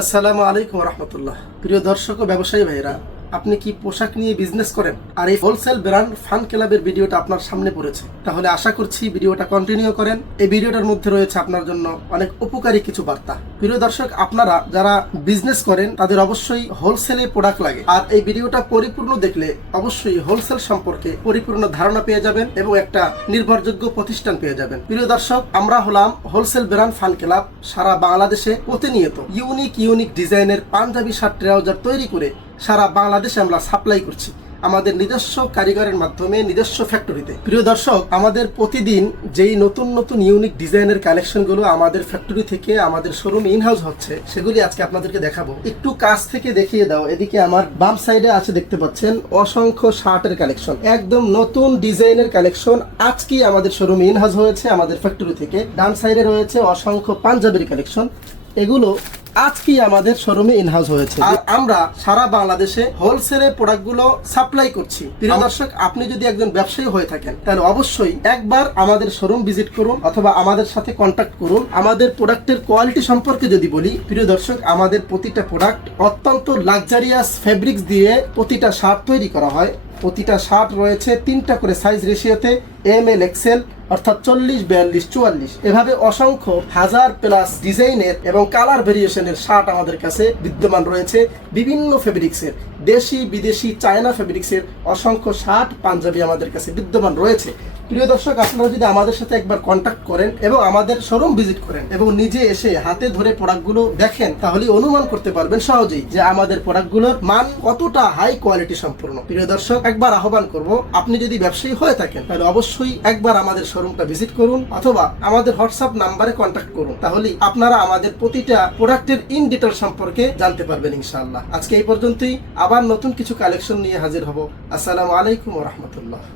আসসালামু আলাইকুম রহমতুল্লাহ। প্রিয় দর্শক ও ব্যবসায়ী ভাইরা, আপনি কি পোশাক নিয়ে বিজনেস করেন আর এই হোলসেল ব্র্যান্ড ফান ক্লাবের ভিডিওটা আপনার সামনে পড়েছে? তাহলে আশা করছি ভিডিওটা কন্টিনিউ করেন। এই ভিডিওটার মধ্যে রয়েছে আপনার জন্য অনেক উপকারী কিছু বার্তা। প্রিয় দর্শক, আপনারা যারা বিজনেস করেন তাদের অবশ্যই হোলসেলে প্রোডাক্ট লাগে, আর এই ভিডিওটা পরিপূর্ণ দেখলে অবশ্যই হোলসেল সম্পর্কে পরিপূর্ণ ধারণা পেয়ে যাবেন এবং একটা নির্ভরযোগ্য প্রতিষ্ঠান পেয়ে যাবেন। প্রিয় দর্শক, আমরা হলাম হোলসেল ব্র্যান্ড ফান ক্লাব। সারা বাংলাদেশে প্রতিনিয়ত ইউনিক ডিজাইনের পাঞ্জাবি শার্ট ট্রাউজার তৈরি করে সারা বাংলাদেশে আমরা সাপ্লাই করছি আমাদের নিজস্ব কারিগরের মাধ্যমে, নিজস্ব ফ্যাক্টরিতে। প্রিয় দর্শক, আমাদের প্রতিদিন যেই নতুন ইউনিক ডিজাইনের কালেকশনগুলো আমাদের ফ্যাক্টরি থেকে আমাদের শোরুম ইনহাউস হচ্ছে, সেগুলি আজকে আপনাদেরকে দেখাবো। একটু কাছ থেকে দেখিয়ে দাও। এদিকে আমার বাম সাইডে আছে, দেখতে পাচ্ছেন অসংখ্য শার্টের কালেকশন, একদম নতুন ডিজাইনের কালেকশন আজকেই আমাদের শোরুম ইনহাউস হয়েছে আমাদের ফ্যাক্টরি থেকে। ডান সাইডে রয়েছে অসংখ্য পাঞ্জাবির কালেকশন, এগুলো আজকেই আমাদের শোরুমে ইনহাউস হয়েছে। আর আমরা সারা বাংলাদেশে হোলসেলে প্রোডাক্টগুলো সাপ্লাই করছি। প্রিয় দর্শক, আপনি যদি একজন ব্যবসায়ী হয়ে থাকেন তাহলে অবশ্যই একবার আমাদের শোরুম ভিজিট করুন অথবা আমাদের সাথে কন্ট্যাক্ট করুন। আমাদের প্রোডাক্টের কোয়ালিটি সম্পর্কে যদি বলি, প্রিয় দর্শক, আমাদের প্রতিটা প্রোডাক্ট অত্যন্ত লাক্সারিয়াস ফেব্রিক্স দিয়ে প্রতিটা শার্ট তৈরি করা হয়। প্রতিটা শার্ট রয়েছে 3টা করে সাইজ রেশিওতে, ML XL, অর্থাৎ 40, 42, 44, এভাবে অসংখ্য হাজার প্লাস ডিজাইনের এবং কালার ভেরিয়েশনের শার্ট আমাদের কাছে বিদ্যমান রয়েছে। বিভিন্ন ফেব্রিক্সের, দেশি বিদেশি চায়না ফেব্রিক্সের অসংখ্য শার্ট পাঞ্জাবি আমাদের কাছে বিদ্যমান রয়েছে। প্রিয় দর্শক, আপনারা যদি আমাদের সাথে একবার কন্ট্যাক্ট করেন এবং আমাদের শোরুম ভিজিট করেন এবং নিজে এসে হাতে ধরে প্রোডাক্টগুলো দেখেন, তাহলে অনুমান করতে পারবেন সহজেই যে আমাদের প্রোডাক্টগুলোর মান কতটা হাই কোয়ালিটি সম্পূর্ণ। প্রিয় দর্শক, একবার আহ্বান করব, আপনি যদি ব্যবসায়ী হয়ে থাকেন তাহলে অবশ্যই একবার আমাদের শোরুমটা ভিজিট করুন অথবা আমাদের হোয়াটসঅ্যাপ নাম্বারে কন্ট্যাক্ট করুন। তাহলে আপনারা আমাদের প্রতিটা প্রোডাক্টের ইন ডিটেল সম্পর্কে জানতে পারবেন ইনশাআল্লাহ। আজকে এই পর্যন্তই, আবার নতুন কিছু কালেকশন নিয়ে হাজির হব। আসসালামু আলাইকুম ওয়া রাহমাতুল্লাহ।